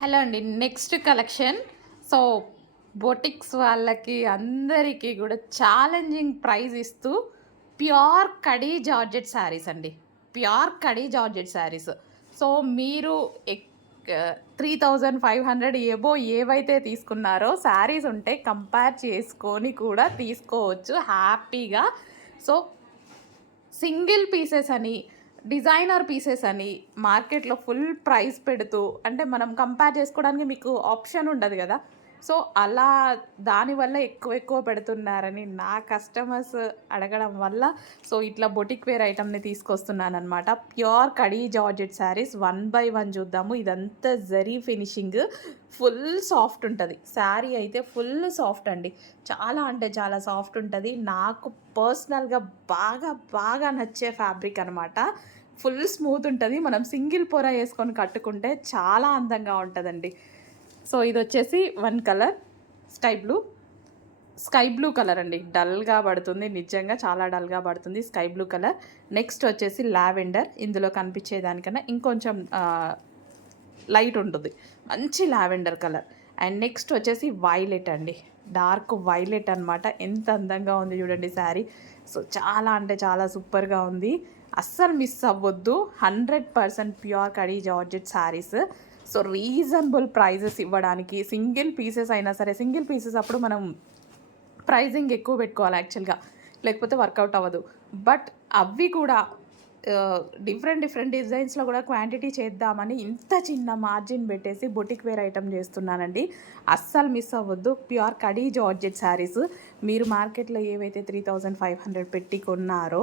Hello అండి. Next collection. So, boutiques వాళ్ళకి అందరికీ గూడా ఛాలెంజింగ్ ప్రైస్ ఇస్తూ ప్యూర్ కడీ జార్జెట్ శారీస్ అండి. Pure kadi georgette saris. So, మీరు 3500 ఎబోవ్ ఏవైతే తీసుకున్నారో శారీస్ ఉంటే కంపేర్ చేసుకొని కూడా తీసుకోవచ్చు హ్యాపీగా. సో, సింగిల్ పీసెస్ అని, డిజైనర్ పీసెస్ అని మార్కెట్‌లో ఫుల్ ప్రైస్ పెడుతూ అంటే మనం కంపేర్ చేసుకోవడానికి మీకు ఆప్షన్ ఉండదు గదా! సో, అలా దానివల్ల ఎక్కువ పెడుతున్నారని నా కస్టమర్స్ అడగడం వల్ల సో, ఇట్లా బొటిక్ వేర్ ఐటెమ్‌ని తీసుకొస్తున్నాననమాట. Pure kadi georgette saris 1 by 1 చూద్దాము. ఇదంతా జరీ ఫినిషింగ్ ఫుల్ సాఫ్ట్ ఉంటది. శారీ అయితే ఫుల్ సాఫ్ట్ అండి. చాలా అంటే చాలా సాఫ్ట్ ఉంటది. నాకు పర్సనల్‌గా బాగా నచ్చే ఫ్యాబ్రిక్ అనమాట. ఫుల్ స్మూత్ ఉంటది. మనం సింగిల్ పొర యేసుకొని కట్టుకుంటే చాలా అందంగా ఉంటదండి. సో, ఇదొచ్చేసి 1 కలర్ స్కై బ్లూ కలర్ అండి. డల్‌గా పడుతుంది. నిజంగా చాలా డల్‌గా పడుతుంది స్కై బ్లూ కలర్. నెక్స్ట్ వచ్చేసి లావెండర్. ఇందులో కనిపించే దానికన్నా ఇంకొంచెం లైట్ ఉంటుంది. మంచి లావెండర్ కలర్. అండ్ నెక్స్ట్ వచ్చేసి వైలెట్ అండి. డార్క్ వైలెట్ అనమాట. ఎంత అందంగా ఉంది చూడండి శారీ. సో, చాలా అంటే చాలా సూపర్‌గా ఉంది. అస్సలు మిస్ అవ్వొద్దు. 100% pure kadi georgette saris. So, reasonable prices ఇవ్వడానికి సింగిల్ పీసెస్ అయినా సరే, సింగిల్ పీసెస్ అప్పుడు మనం ప్రైజింగ్ ఎక్కువ పెట్టుకోవాలి యాక్చువల్‌గా. లేకపోతే వర్కౌట్ అవ్వదు. బట్ అవి కూడా డిఫరెంట్ డిజైన్స్‌లో కూడా క్వాంటిటీ చేద్దామని ఇంత చిన్న మార్జిన్ పెట్టేసి బొటిక్ వేర్ ఐటెమ్ చేస్తున్నానండి. అస్సలు మిస్ అవ్వద్దు. Pure kadi georgette saris. మీరు మార్కెట్‌లో ఏవైతే 3500 పెట్టి కొన్నారో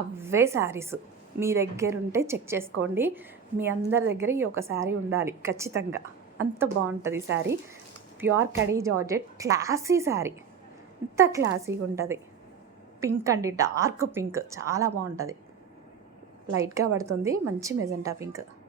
అవే శారీస్. మీ దగ్గరుంటే చెక్ చేసుకోండి. మీ అందరి దగ్గర ఈ ఒక శారీ ఉండాలి ఖచ్చితంగా. అంత బావుంటది sari. Pure kadi georgette classy sari. ఎంత క్లాసీగా ఉంటది. పింక్ అండి. డార్క్ పింక్ చాలా బావుంటది. లైట్‌గా పడుతుంది. మంచి మెజెంటా పింక్.